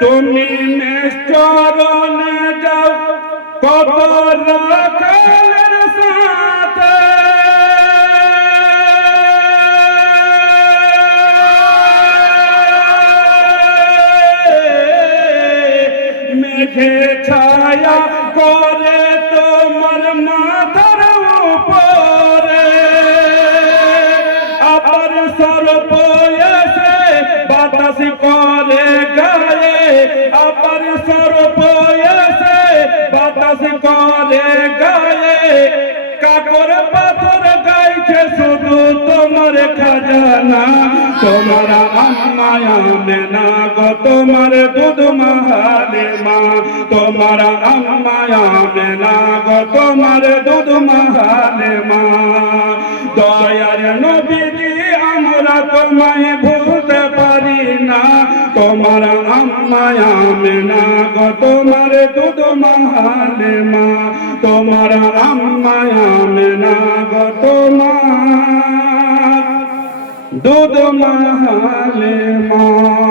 তুমি নিশ্চরণে যাও কত রাখালের সাথে মেঘে ছায়া করে তোমার মাথার উপরে আবার সর্প এসে বাতাস করে গায়ে আবার সর্প এসে বাতাস করে গায়ে কাকর পাথর গাইছে শুধু তোমার খাজানা তোমার আম্মায় আমেনা গো তোমার দুধ মাহালে মা তোমার আম্মায় আমেনা গো তোমার দুধ মাহালে মা দয়ার নবীজি আমরা তোমায় ভুলতে পারি না তোমার আম্মায় আমেনা গো তোমার দুধ মাহালে মা তোমার আম্মায় আমেনা গো তোমার দুধ মাহালে মা।